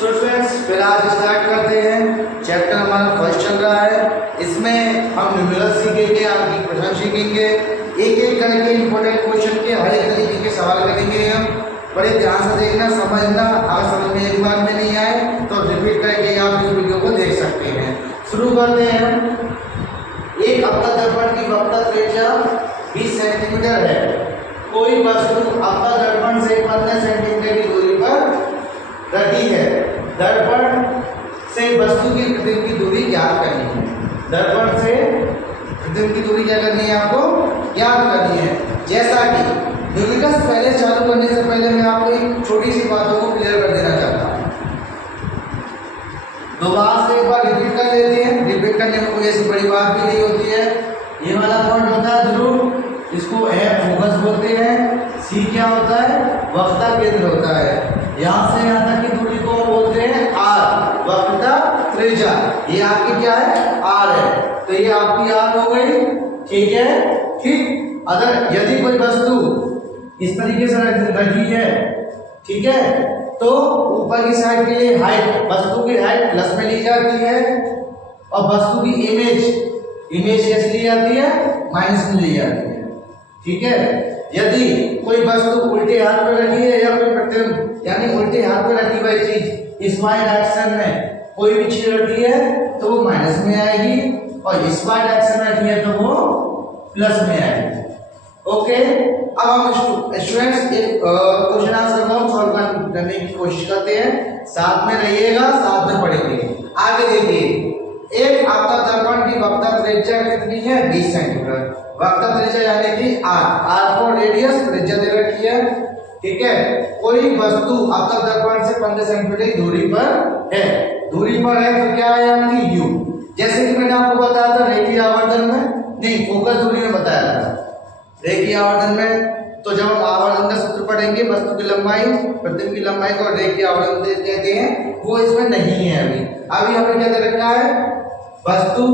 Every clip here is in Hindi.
सो फ्रेंड्स फिर आज स्टार्ट करते हैं। चैप्टर हमारा फर्स्ट चल रहा है। इसमें हम न्यूमेरल सीखेंगे, आपकी प्रश्न सीखेंगे, एक एक करके इंपॉर्टेंट क्वेश्चन के हर एक तरीके के सवाल करेंगे हम। बड़े ध्यान से देखना, समझना। अगर समझ में एक बार में नहीं आए तो रिपीट करके आप इस वीडियो को देख सकते हैं। शुरू करते हैं हम। एक अवतल दर्पण की वक्रता त्रिज्या 20 सेंटीमीटर है। कोई वस्तु अवतल दर्पण से 15 सेंटीमीटर की दूरी पर रखी है। दर्पण से वस्तु की प्रतिबिंब की दूरी ज्ञात करनी है। दर्पण से प्रतिबिंब की दूरी क्या करनी है, आपको ज्ञात करनी है। जैसा कि न्यूमेरिकल्स पहले चालू करने से पहले मैं आपको एक छोटी सी बातों को क्लियर कर देना चाहता हूँ। दोबारा से एक बार रिपीट कर लेते हैं। रिपीट करने में कोई ऐसी बड़ी बात भी नहीं होती है। ये वाला पॉइंट होता है ध्रुव, इसको एफ फोकस बोलते हैं। सी क्या होता है, वक्रता केंद्र होता है। यहाँ से यहाँ तक की दूरी को बोलते हैं आर, वक्रता त्रिज्या। ये आपकी क्या है, आर है। तो ये आपकी आर हो गई, ठीक है। ठीक, अगर यदि कोई वस्तु इस तरीके से रखी है, ठीक है, तो ऊपर की साइड के लिए हाइट, वस्तु की हाइट प्लस में ली जाती है और वस्तु की इमेज कैसे ली जाती है, माइनस में ली जाती है, ठीक है। यदि कोई वस्तु उल्टे हाथ पर रखी है या कोई प्रतिबिंब यानी उल्टे हाथ पर रखी हुई चीज इस वाई डायरेक्शन में कोई भी चीज रखी है तो वो माइनस में आएगी, और इस वाई डायरेक्शन में रखी है तो वो प्लस में आएगी। ओके, अब हम स्टूडेंट्स एक क्वेश्चन आंसर को सॉल्व करने की कोशिश करते हैं। साथ में रहिएगा, साथ में पढ़ेंगे। आगे देखिए, एक अवतल दर्पण की वक्रता त्रिज्या कितनी है, 20 सेंटीमीटर। वक्रता त्रिज्या यानी कि आर फॉर रेडियस, त्रिज्या दे रखी है, ठीक है। कोई वस्तु अवतल दर्पण से 15 सेंटीमीटर की दूरी पर है। दूरी पर है तो क्या है आपकी यू। जैसे कि मैंने आपको बताया था रेखीय आवर्धन में, नहीं फोकस दूरी में बताया था। रेखीय आवर्धन में तो जब हम आवर्धन का सूत्र पढ़ेंगे, वस्तु की लंबाई प्रतिबिंब की लंबाई को रेखीय आवर्धन कहते हैं, वो इसमें नहीं है। अभी हमें क्या दे रखा है, वस्तु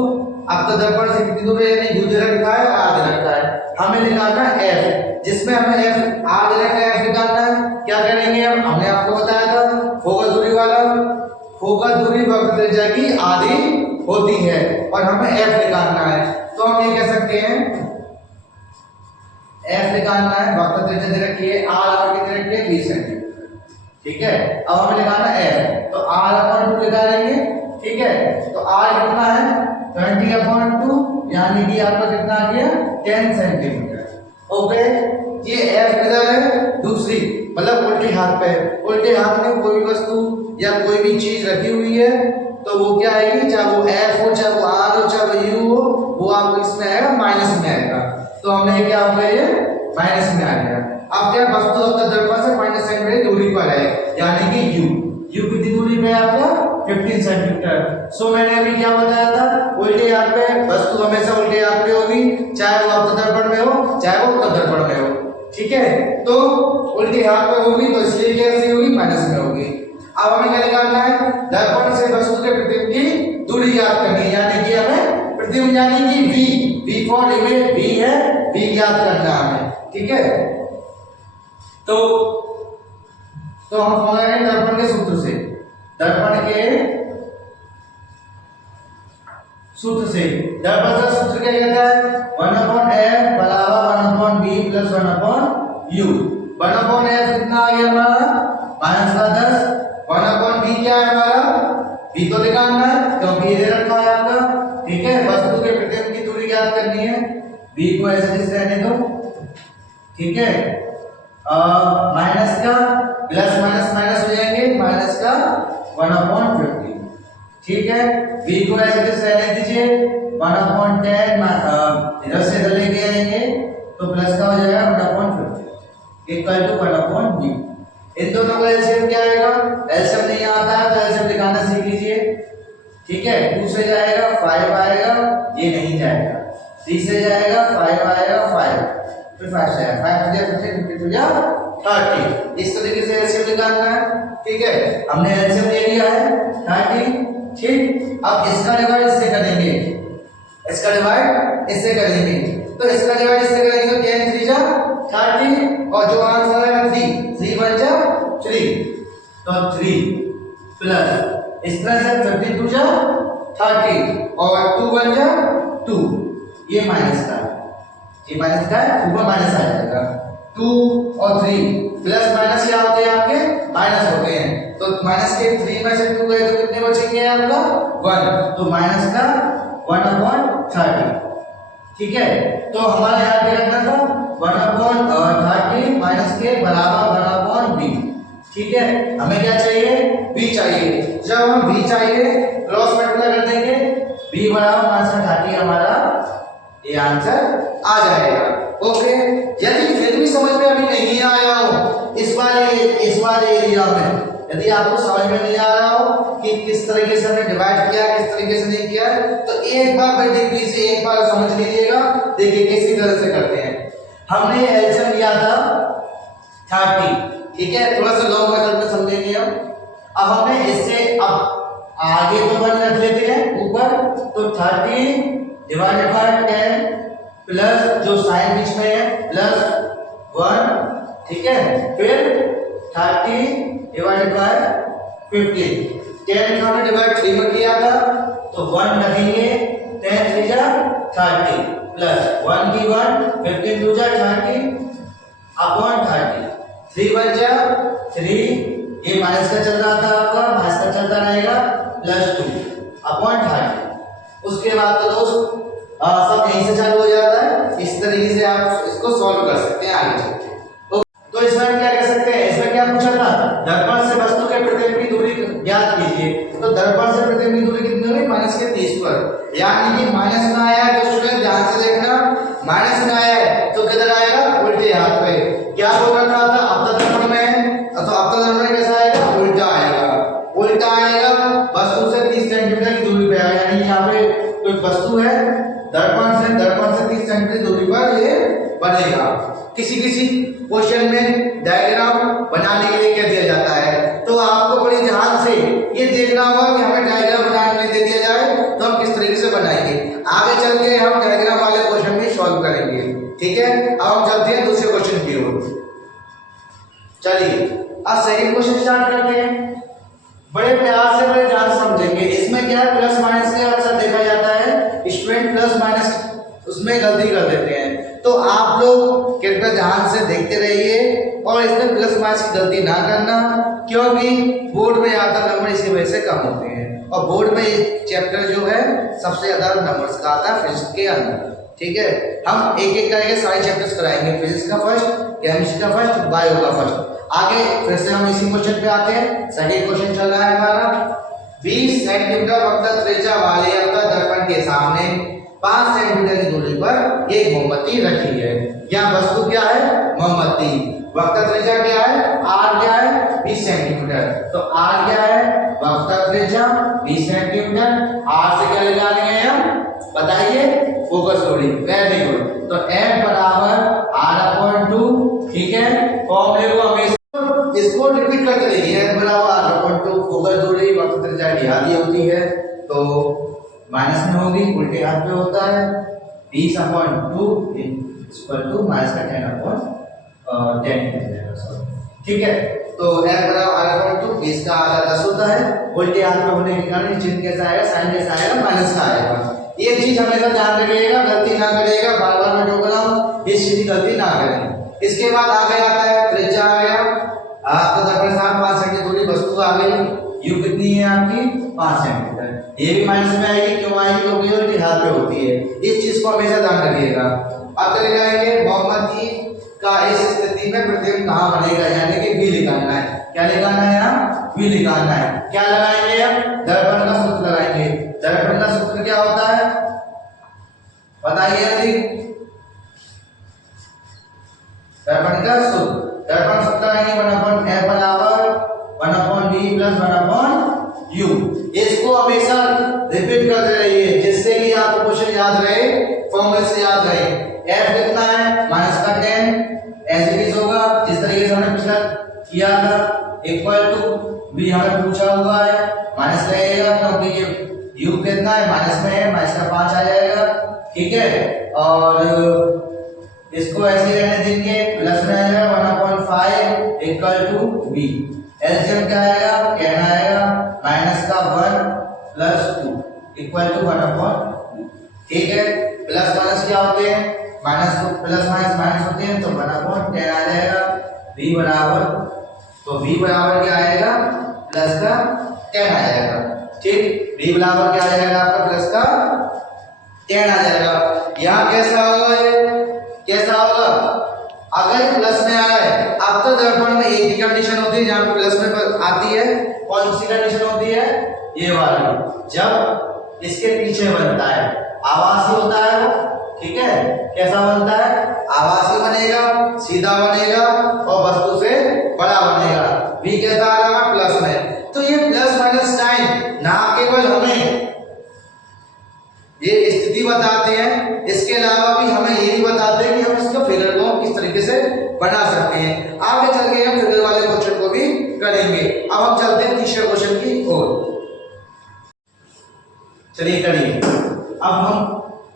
अवतल दर्पण से कितनी दूर है, यानी यू दे रखा है, आर दे रखा है। हमें निकालना है एफ, जिसमें हमें एफ आर दे रखा है, एफ निकालना है। क्या करेंगे हम, हमने आपको बताया था फोकस दूरी वाला, फोकस दूरी वक्र त्रिज्या की आधी होती है और हमें एफ निकालना है। तो हम ये कह सकते हैं एफ निकालना है, वक्र त्रिज्या दे रखी है, आर कितनी रखी है, 20 सेंटीमीटर, ठीक है। अब हमें निकालना एफ, तो आर अपॉन 2 निकालेंगे, ठीक है। तो आर कितना है, 20/2, यानी कि आपका कितना आ गया, 10 सेंटीमीटर। ओके, ये एफ किधर है, दूसरी मतलब उल्टे हाथ पे। उल्टे हाथ में कोई वस्तु या कोई भी चीज रखी हुई है तो वो क्या आएगी, चाहे वो एफ हो, चाहे वो आर हो, चाहे वो यू हो, वो आपको इसमें आएगा, माइनस में आएगा। तो हमने क्या हो गया, ये माइनस में आ गया। अब क्या, वस्तु अवतल दर्पण से 15 सेंटीमीटर दूरी पर है, यानी कि यू कितनी दूरी पे है आपका, 15 सेंटीमीटर। सो मैंने अभी क्या बताया था, उल्टे हाथ पे वस्तु हमेशा उल्टे हाथ पे होगी, चाहे वो अवतल दर्पण में हो, चाहे वो उत्तल दर्पण में हो, ठीक है। तो उल्टे हाथ पे होगी तो इसलिए कैसे होगी, माइनस में होगी। अब हमें क्या निकालना है, दर्पण से वस्तु के प्रतिबिंब की दूरी ज्ञात करनी है, यानी कि हमें प्रतिबिंब यानी कि V फॉर इमेज, V है, V ज्ञात करना है, ठीक है। तो हम फॉलो करेंगे दर्पण के सूत्र से। दर्पण के सूत्र से, दर्पण का सूत्र क्या कहता है, 1/f बराबर 1/b प्लस 1/u। 1/f कितना आ गया हमारा, -10। 1/b क्या है हमारा, b तो निकालना है क्योंकि ये दे रखा है आपका, ठीक है। वस्तु के प्रतिबिंब की दूरी ज्ञात करनी है, b को ऐसे जैसे रहने दो, ठीक है। माइनस का प्लस माइनस माइनस हो जाएंगे, माइनस का 1/50, ठीक है। v को ऐसे जैसे रहने दीजिए, 1/10 इधर से इधर लेके आएंगे तो प्लस का हो जाएगा 1/50 इक्वल टू 1/b। इन दोनों का एलसीएम क्या आएगा, एलसीएम नहीं आता है तो एलसीएम निकालना सीख लीजिए, ठीक है। 2 से जाएगा 5 आएगा, ये नहीं जाएगा। 3 से जाएगा 5 आएगा, 5 फिर 5 से आएगा, 5 से 50 50 या 30। इस तरीके से एलसीएम निकालना है, ठीक है। हमने एलसीएम ले लिया है 30, ठीक। अब इसका डिवाइड इससे करेंगे, इसका डिवाइड इससे करेंगे, तो इसका डिवाइड इससे करेंगे तो 10 3 जा 30, और जो आंसर है 3 3 1 जा 3, तो 3 प्लस इस तरह से 32 जा 30 और 2 1 जा 2, ये माइनस का, ये माइनस का है, ऊपर माइनस आ जाएगा। 2 और 3 प्लस माइनस क्या होते हैं आपके, माइनस होते हैं, तो माइनस के 3 में से 2 गए तो कितने बचेंगे आपका 1, तो माइनस का 1/30, ठीक है। तो हमारा याद रखना था 1/30 माइनस के बराबर 1/b, ठीक है। हमें क्या चाहिए, b चाहिए। जब हम b चाहिए क्रॉस मल्टीप्लाई कर देंगे, b बराबर -30 हमारा ये आंसर आ जाएगा। ओके, यदि फिर भी समझ में अभी नहीं आया हो इस वाले एरिया में, यदि आपको समझ में नहीं आ रहा हो कि किस तरीके से हमने डिवाइड किया, किस तरीके से नहीं किया, तो एक बार बेसिकली से एक बार समझ लीजिएगा। देखिए किसी तरह से करते हैं। हमने एलसीएम लिया था 30, ठीक है, थोड़ा सा लॉन्ग मेथड में समझेंगे हम। अब हमने इससे अब आगे तो 1 रख लेते हैं ऊपर, तो 30 डिवाइडेड बाय 10 प्लस जो साइन बीच में है प्लस 1, ठीक है, फिर 30 डिवाइडेड बाय 15, 10 हमने डिवाइड 3 में किया था तो 1 रखेंगे, 10 3 जा 30 प्लस 1 की 1, 15 2 जा 30 अपॉन 30, 3 1 जा 3, ये माइनस का चल रहा था आपका, माइनस का चलता रहेगा, प्लस 2 अपॉन 30। उसके बाद तो दोस्त सब यहीं से चालू हो जाता है। इस तरीके से आप इसको सॉल्व कर सकते हैं आगे चल के। तो इसमें क्या कर सकते हैं, इसमें क्या पूछा था, दर्पण से वस्तु के प्रतिबिंब की दूरी ज्ञात कीजिए। तो दर्पण से प्रतिबिंब की दूरी कितनी होगी, माइनस के 30 पर, यानी कि माइनस में आया है तो स्टूडेंट ध्यान से देखना, माइनस में आया है तो किधर आएगा, उल्टे हाथ पे। क्या बोल रखा था, अवतल दर्पण में, तो अवतल दर्पण कैसा आएगा, उल्टा आएगा, उल्टा आएगा, वस्तु से 30 सेंटीमीटर की दूरी पे आएगा, यानी यहाँ पे कोई वस्तु है दर्पण से 30 सेंटीमीटर दूरी पर ये बनेगा। किसी क्वेश्चन में डायग्राम बनाने के लिए क्या दिया जाता है, तो आपको बड़ी ध्यान से ये देखना होगा कि हमें डायग्राम बनाने दे दिया जाए तो हम किस तरीके से बनाएंगे। आगे चल के हम डायग्राम वाले क्वेश्चन भी सॉल्व करेंगे, ठीक है। अब हम चलते हैं दूसरे क्वेश्चन की ओर। चलिए अब सेकंड क्वेश्चन स्टार्ट करते हैं। बड़े प्यार से बड़े ध्यान समझेंगे। इसमें क्या है, प्लस माइनस का अक्सर देखा जाता है, स्टूडेंट प्लस माइनस उसमें गलती कर देते हैं, तो आप लोग कृपया ध्यान से देखते रहिए और इसमें प्लस माइनस की गलती ना करना, क्योंकि बोर्ड में आता नंबर इसी वजह से कम होते हैं। और बोर्ड में चैप्टर जो है सबसे ज्यादा नंबर्स का आता है फिजिक्स के अंदर, ठीक है। हम एक एक करके सारे चैप्टर्स कराएंगे, फिजिक्स का फर्स्ट, केमिस्ट्री का फर्स्ट, बायो का फर्स्ट। आगे फिर से हम इसी क्वेश्चन पे आते हैं। सेकंड क्वेश्चन चल रहा है हमारा, 20 सेंटीमीटर वक्रता त्रिज्या वाले अवतल दर्पण के सामने 5 सेंटीमीटर की दूरी पर एक मोमबत्ती रखी है। यह वस्तु क्या है, मोमबत्ती। वक्रता त्रिज्या क्या है, r क्या है, 20 सेंटीमीटर। तो r क्या है, वक्रता त्रिज्या 20 सेंटीमीटर, r से क्या निकालेंगे हम, बताइए, फोकस दूरी, वेरी गुड। तो f बराबर r/2, ठीक है। फॉर्मूले को हमेशा इसको रिपीट करते रहिए, f बराबर r/2, फोकस दूरी वक्रता त्रिज्या ढाली होती है तो माइनस में होगी, उल्टे हाथ पे होता है, 20/2 इक्वल टू माइनस का 10/10, ठीक है। तो f बराबर r/2, 20 का आधा 10 होता है, उल्टे हाथ पे होने के कारण चिन्ह कैसा आएगा, साइन कैसा आएगा, माइनस का आएगा। ये चीज हमेशा ध्यान रखिएगा, गलती ना करिएगा, बार बार मैं जो कर रहा हूं इस चीज की गलती ना करें। इसके बाद आगे आता है त्रिज्या आ गया, आपका दर्पण से 5 सेंटीमीटर दूरी वस्तु आ गई, यू कितनी है आपकी 5 सेंटीमीटर, ये भी माइनस में आएगी, क्यों आएगी, क्योंकि ये हाथ पे होती है। इस चीज को हमेशा ध्यान रखिएगा। अब चले जाएंगे मोमबत्ती का इस स्थिति में प्रतिबिंब कहां बनेगा, यानी कि v निकालना है। क्या निकालना है, यहाँ v निकालना है। क्या लगाएंगे हम, दर्पण का सूत्र लगाएंगे। दर्पण का सूत्र क्या होता है, बताइए अधिक, दर्पण का सूत्र, दर्पण सूत्र लगाएंगे 1/f बराबर 1/v प्लस 1/u। इसको हमेशा रिपीट करते रहिए जिससे कि आपको क्वेश्चन याद रहे, फॉर्मूले से याद रहे। f कितना है, माइनस का 10, ऐसे ही होगा जिस तरीके से हमने पिछला किया था, इक्वल टू v हमें पूछा हुआ है, माइनस लगेगा क्योंकि ये u कितना है, माइनस में है, माइनस का 5 आ जाएगा, ठीक है। और इसको ऐसे रहने देंगे, प्लस में आएगा 1/5 इक्वल टू v। एलसीएम क्या आएगा, कहना आएगा +2 इक्वल टू 1/2। ठीक है, प्लस माइनस क्या होते हैं, माइनस को प्लस माइनस माइनस होते हैं, तो 1/10 आ जाएगा। v बराबर, तो v बराबर क्या आएगा, प्लस का 10 आ जाएगा। ठीक, v बराबर क्या आ जाएगा आपका, प्लस का 10 आ जाएगा। यहाँ कैसा होगा, ये कैसा होगा, अगर प्लस में आ रहा है, अब तो दर्पण में एक ही कंडीशन होती है जहाँ पे प्लस में आती है, कौन सी कंडीशन होती है, ये वाली, जब इसके पीछे बनता है आवासी होता है वो। ठीक है, कैसा बनता है, आवासी बनेगा, सीधा बनेगा और वस्तु से बड़ा बनेगा। v कैसा आ रहा है, प्लस में। तो ये प्लस माइनस साइन ना केवल हमें ये स्थिति बताते हैं, इसके अलावा भी हमें ये भी बताते हैं कि हम इसका फिगर को किस तरीके से बना सकते हैं। आगे चल के हम फिगर वाले क्वेश्चन को भी करेंगे। अब हम चलते हैं तीसरे क्वेश्चन की ओर। चलिए करिए, अब हम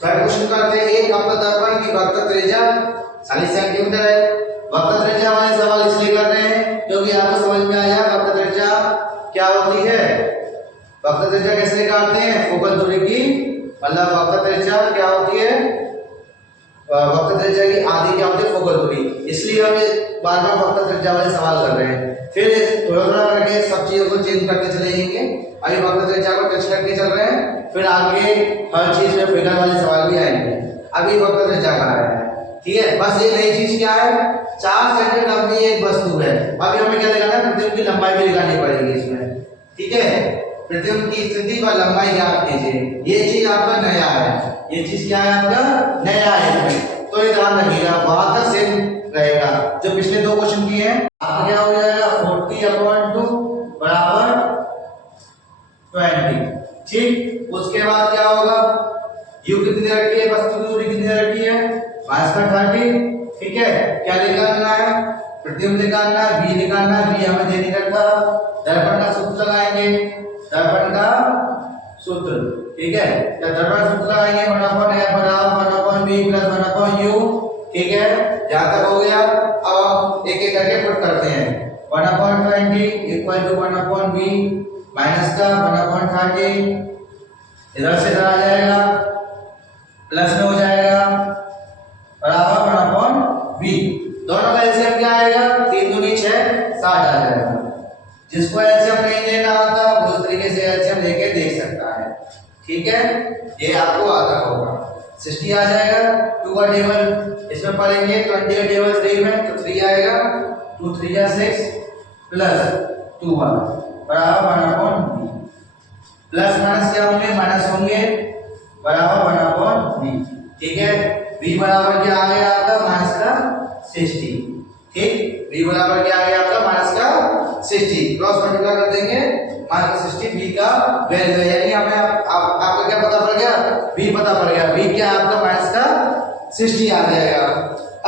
थर्ड क्वेश्चन करते हैं। एक आपका दर्पण की वक्रता त्रिज्या 40 सेंटीमीटर है। वक्रता त्रिज्या वाले सवाल इसलिए कर रहे हैं क्योंकि आपको समझ में आया वक्रता त्रिज्या क्या होती है। वक्रता त्रिज्या कैसे निकालते हैं, फोकल दूरी की, मतलब वक्रता त्रिज्या क्या होती है, वक्रता त्रिज्या की आधी क्या होती है, फोकल दूरी। इसलिए हम बार बार वक्रता त्रिज्या वाले सवाल कर रहे हैं। फिर थोड़ा थोड़ा करके सब चीजों को चेंज करते चले जाएंगे। अभी वक्रता त्रिज्या को टच करके चल रहे हैं, फिर आगे हर चीज में फिगर वाले सवाल भी आएंगे। अभी वक्रता त्रिज्या का है, ठीक है। बस ये नई चीज क्या है, 4 सेंटीमीटर लंबी एक वस्तु है। अभी हमें क्या लगाना है, प्रतिबिंब की लंबाई भी लगानी पड़ेगी इसमें। ठीक है, प्रतिबिंब की स्थिति पर लंबाई ज्ञात कीजिए। ये चीज आपका नया है, ये चीज क्या है आपका नया है इसमें, तो ये ध्यान रखिएगा। 72 सेम रहेगा जो पिछले दो क्वेश्चन किए हैं। आपका क्या हो जाएगा, 40/2 बराबर 20। ठीक, उसके बाद क्या होगा, u कितनी रखी है, वस्तु की दूरी कितनी रखी है, -30। ठीक है, क्या निकालना है, प्रतिबिंब निकालना है, v निकालना है। v हमें दे नहीं रखा। दर्पण का सूत्र लगाएंगे, दर्पण का सूत्र। ठीक है, तो दर्पण सूत्र लगाएंगे 1/f बराबर 1/v + 1/u। ठीक है, जहां तक हो गया। अब हम एक एक करके पुट करते हैं। 1/20 = 1/v माइनस का 1/30, इधर से इधर आ जाएगा, प्लस में हो जाएगा बराबर 1/v। दोनों का एलसीएम क्या आएगा, 3 दूनी 6, 60 आ जाएगा। जिसको एलसीएम नहीं लेना आता वो इस तरीके से एलसीएम लेके देख सकता है। ठीक है, ये आपको आता होगा। 60 आ जाएगा। 2 का टेबल इसमें पढ़ेंगे, 20 का टेबल 3 में, तो 3 आएगा। 2 3 या 6 प्लस 2 बराबर 1/v। प्लस माइनस क्या होंगे, माइनस होंगे, बराबर 1/v। ठीक है, v बराबर क्या आ गया आपका, माइनस का 60। ठीक, v बराबर क्या आ गया आपका, माइनस का 60। क्रॉस मल्टीप्लाई कर देंगे, माइनस 60 v का वैल्यू है। यानी हमें आपका क्या पता पड़ गया, v पता पड़ गया। v क्या आपका माइनस का 60 आ जाएगा।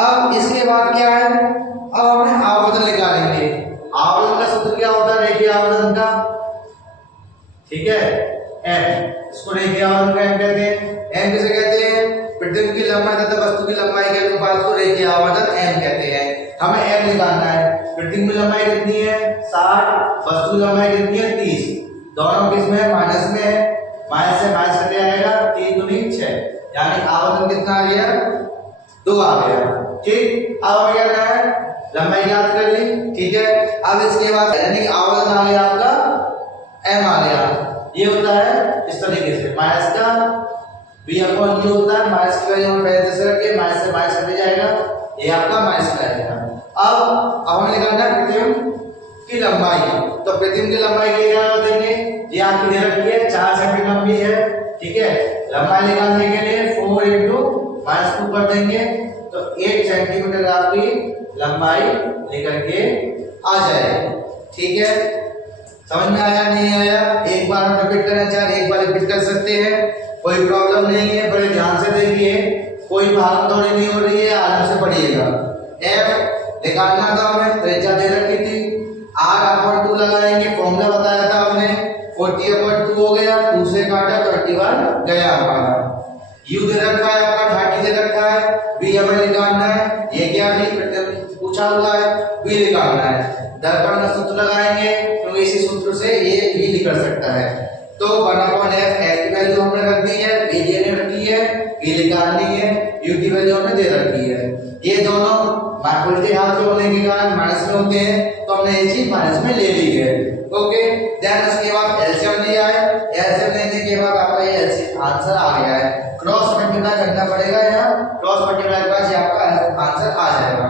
अब इसके बाद क्या है, अब हमें आवर्धन निकालेंगे। आवर्धन का सूत्र क्या होता है, रेखीय आवर्धन का। ठीक है, m, इसको रेखीय आवर्धन का m कहते हैं। m किसे कहते हैं, प्रतिबिंब की लंबाई तथा वस्तु की लंबाई के अनुपात को रेखीय आवर्धन m कहते हैं। हमें m निकालना है। प्रतिबिंब की लंबाई कितनी है, 60, वस्तु की लंबाई कितनी है, 30। दोनों किस में है, माइनस में है। माइनस से माइनस कटे आएगा, 3 दूनी 6, यानी आवर्धन कितना आ गया, 2 आ गया। ठीक, अब हमें क्या करना है, लंबाई ज्ञात कर ली। ठीक है, अब इसके बाद यानी आवर्धन आ गया आपका m आ गया। ये होता है इस तरीके से, माइनस का v/u होता है। माइनस की वैल्यू हम पहले से रख के माइनस से माइनस कट जाएगा, ये आपका माइनस का आएगा। अब हमें निकालना है प्रतिबिंब की लंबाई। तो प्रतिबिंब की लंबाई के लिए क्या देंगे, ये आपकी दे रखी है 4 सेंटीमीटर लंबी है। ठीक है, लंबाई निकालने के लिए 4 × -2 कर देंगे, तो 1 सेंटीमीटर आपकी लंबाई निकल के आ जाएगी। ठीक है, समझ में आया नहीं आया, एक बार हम रिपीट करना चाहे एक बार रिपीट कर सकते हैं, कोई प्रॉब्लम नहीं है। बड़े ध्यान से देखिए, कोई भाग दौड़ी नहीं हो रही है, आराम से पढ़िएगा। f निकालना था हमें, त्रिज्या दे रखी थी, r/2 लगाएंगे, फॉर्मूला बताया था हमने, 40/2 हो गया, 2 से काटा 21 गया हमारा। u दे रखा है आपका, 30 दे रखा है, v हमें निकालना है, ये क्या नहीं पूछा हुआ है, v निकालना है। दर्पण का सूत्र लगाएंगे, तो इसी सूत्र से ये v निकल सकता है। तो 1/f x की वैल्यू हमने रख दी है, v ने रखी है, v निकालनी है, u की वैल्यू हमने दे रखी है। ये दोनों उल्टे हाथ के होने के कारण माइनस में होते हैं, तो हमने ये चीज माइनस में ले ली है। ओके, देन उसके बाद एलसीएम लिया है, एलसीएम लेने के बाद आपका ये एलसीएम आंसर आ गया है। क्रॉस मल्टीप्लाई करना पड़ेगा, यहाँ क्रॉस मल्टीप्लाई के बाद ये आपका आंसर आ जाएगा।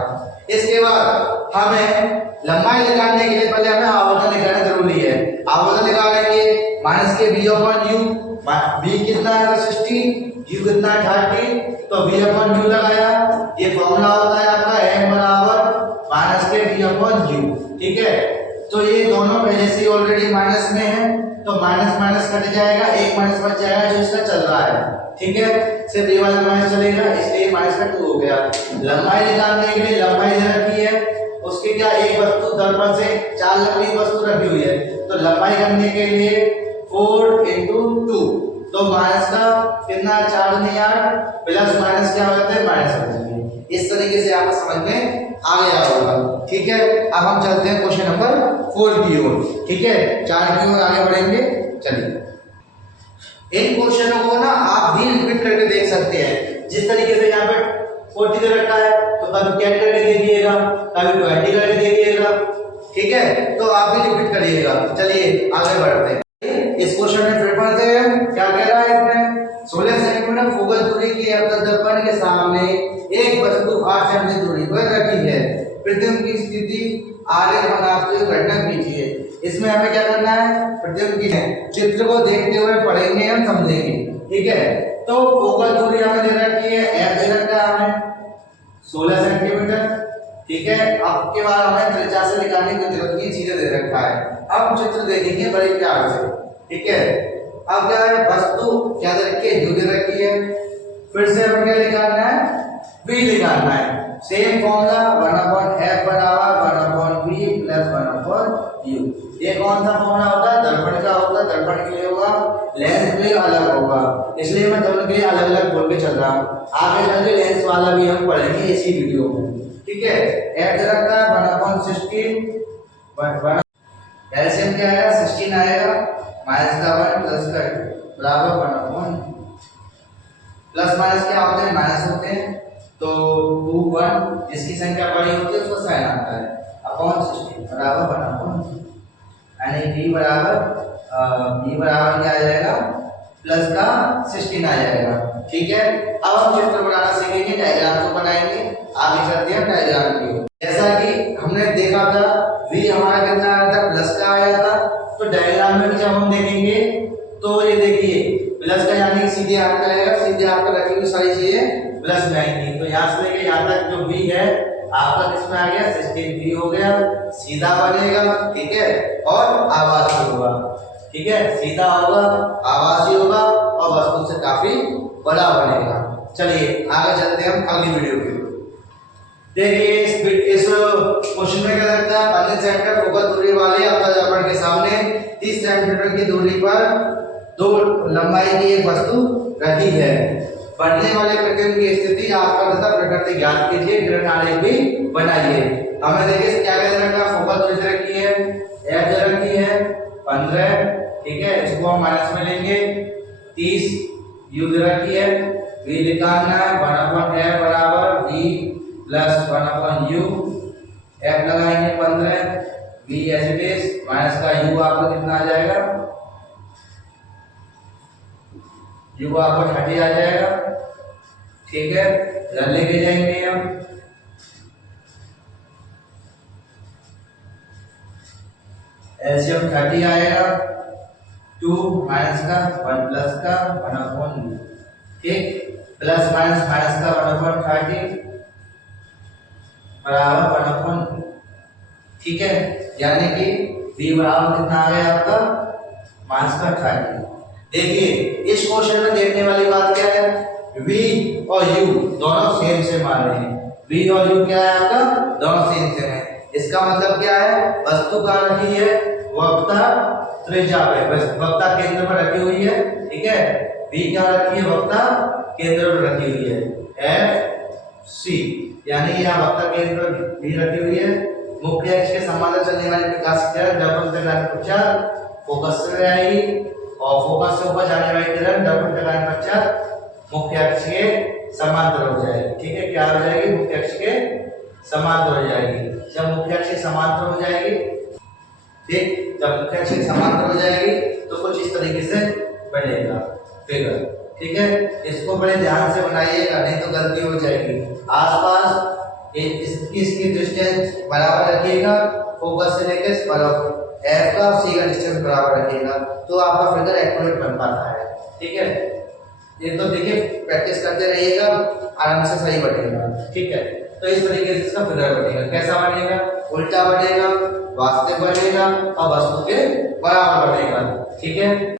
इसके बाद हमें लंबाई निकालने के लिए पहले हमें आवर्तन निकालना जरूरी है। आवर्तन निकालेंगे माइनस के v अपॉन u, v कितना है 60, u कितना है 30, तो v अपॉन u लगाया। ये फॉर्मूला होता है आपका m बराबर माइनस के v अपॉन u। ठीक है, तो ये दोनों पहले से ऑलरेडी माइनस में है, तो माइनस माइनस कट जाएगा, एक माइनस बच जाएगा जो इसका चल रहा है। ठीक है, सिर्फ ये वाला माइनस चलेगा, इसलिए माइनस का 2 हो गया। लंबाई निकालने के लिए लंबाई दे रखी है, उसके क्या एक वस्तु दर्पण से 4 लंबी वस्तु रखी हुई है, तो लंबाई करने के लिए 4 into 2, तो माइनस का कितना 4 नहीं 8, प्लस माइनस क्या हो जाता है माइनस हो जाता है। इस तरीके से आपको समझ में आ गया होगा। ठीक है, अब हम चलते हैं क्वेश्चन नंबर 4 की ओर। ठीक है, 4 की ओर आगे बढ़ेंगे। चलिए, इन क्वेश्चनों को ना आप भी रिपीट करके देख सकते हैं। जिस तरीके से यहाँ पे 40 दे रखा है, तो कभी 10 करके देखिएगा, कभी 20 करके देखिएगा। ठीक है, तो आप भी रिपीट करिएगा। चलिए आगे बढ़ते हैं। इस क्वेश्चन में फिर पढ़ते हैं क्या कह रहा है इसमें। 16 सेंटीमीटर फोकस दूरी की दर्पण के सामने एक वस्तु 8 सेंटीमीटर दूरी पर रखी है। प्रतिबिंब की स्थिति आरेख बनाते हुए घटना कीजिए। इसमें हमें क्या करना है, प्रतिबिंब की चित्र को देखते हुए पढ़ेंगे, हम समझेंगे। ठीक है, तो फोकस दूरी हमें दे रखी है, f दे रखा है हमें 16 सेंटीमीटर। ठीक है, अब के बाद हमें त्रिज्या से निकालने की जरूरत की चीजें दे रखा है। अब चित्र देखेंगे बड़े प्यार से। ठीक है, अब क्या है, वस्तु क्या दे रखी है, u दे रखी है। फिर से हमें क्या निकालना है, v निकालना है। सेम फॉर्मूला 1/f बराबर 1/v प्लस 1/u। ये कौन सा फॉर्मूला होता है, दर्पण का होता है। दर्पण के लिए होगा, लेंस के लिए अलग होगा, इसलिए मैं दोनों के लिए अलग अलग बोल के चल रहा हूँ। आगे चल के लेंस वाला भी हम पढ़ेंगे इसी वीडियो में। ठीक है, f दे रखा है 1/16, एलसीएम क्या आएगा 16 आएगा, माइनस का 1 प्लस का 2 बराबर 1/, प्लस माइनस क्या होते हैं, माइनस होते हैं, तो 2 1, जिसकी संख्या बड़ी होती है उसका साइन आता है, अपॉन 16 बराबर 1/, यानी v बराबर क्या आ जाएगा, प्लस का 16 आ जाएगा। ठीक है, अब हम चित्र बनाना सीखेंगे, डायग्राम को बनाएंगे। आगे चलते हैं डायग्राम की ओर। जैसा कि हमने देखा था v हमारा कितना आया था, प्लस का आया था, तो डायग्राम में भी जब हम देखेंगे तो ये देखिए प्लस का यानी सीधे आपका आएगा, सीधे आपका रखी हुई सारी चीजें प्लस में आएंगी। तो यहाँ से लेके यहाँ तक जो v है आपका किसमें आ गया 16v हो गया, सीधा बनेगा। ठीक है, और आवासी होगा। ठीक है, सीधा होगा, आवासी होगा और वस्तु से काफी बड़ा बनेगा। चलिए आगे चलते हैं हम अगली वीडियो की। देखिए इस क्वेश्चन में क्या लगता है, 15 सेंटीमीटर फोकस दूरी वाले आपका दर्पण के सामने 30 सेंटीमीटर की दूरी पर 2 लंबाई की एक वस्तु रखी है। बढ़ने वाले प्रतिबिंब की स्थिति आपका तथा प्रकृति ज्ञात कीजिए, ग्रहण आलेख भी बनाइए। हमें देखिए क्या क्या रखा, फोकस दूरी से रखी है, f दे रखी है 15। ठीक है, इसको हम माइनस में लेंगे, 30 u दे रखी है, v निकालना है 1/f बराबर v प्लस 1/u, f लगाएंगे 15, v as it is, minus का u आपको कितना आ जाएगा, u आपको 30 आ जाएगा। ठीक है, इधर लेके जाएंगे हम, एलसीएम 30 आएगा, 2 माइनस का 1 प्लस का 1/u। ठीक, प्लस माइनस माइनस का 1/30 बराबर 1/, ठीक है, यानी कि v बराबर कितना आ गया आपका माइनस का 30। देखिए इस क्वेश्चन में देखने वाली बात क्या है, v और u दोनों सेम सेम आ रहे हैं। v और u क्या है आपका, दोनों सेम सेम है। इसका मतलब क्या है, वस्तु कहाँ रखी है, वक्ता त्रिज्या पे, वक्ता केंद्र पर रखी हुई है। ठीक है, v क्या रखी है, वक्ता केंद्र पर रखी हुई है, f c, यानी यहाँ वक्ता केंद्र भी रखी हुई है। मुख्य अक्ष के समांतर चलने वाली प्रकाश की तरह दर्पण से फोकस से आएगी और फोकस से ऊपर जाने वाली किरण दर्पण लगाने पश्चात मुख्य अक्ष के समांतर हो जाएगी। ठीक है, क्या हो जाएगी? मुख्य अक्ष के समांतर हो जाएगी। जब मुख्य अक्ष के समांतर हो जाएगी, ठीक, जब मुख्य अक्ष के समांतर हो जाएगी तो कुछ इस तरीके से बनेगा फिगर। ठीक है, इसको बड़े ध्यान से बनाइएगा, नहीं तो गलती हो जाएगी। आसपास इसकी डिस्टेंस बराबर रखिएगा, फोकस से लेकर और एफ का सी का डिस्टेंस बराबर रखिएगा, तो आपका फिगर एक्यूरेट बन पाता है। ठीक है, ये तो देखिए प्रैक्टिस करते रहिएगा, आराम से सही बनेगा। ठीक है, तो इस तरीके से इसका फिगर बनेगा। कैसा बनेगा? उल्टा बनेगा, वास्तविक बनेगा और वस्तु के बराबर बनेगा। ठीक है।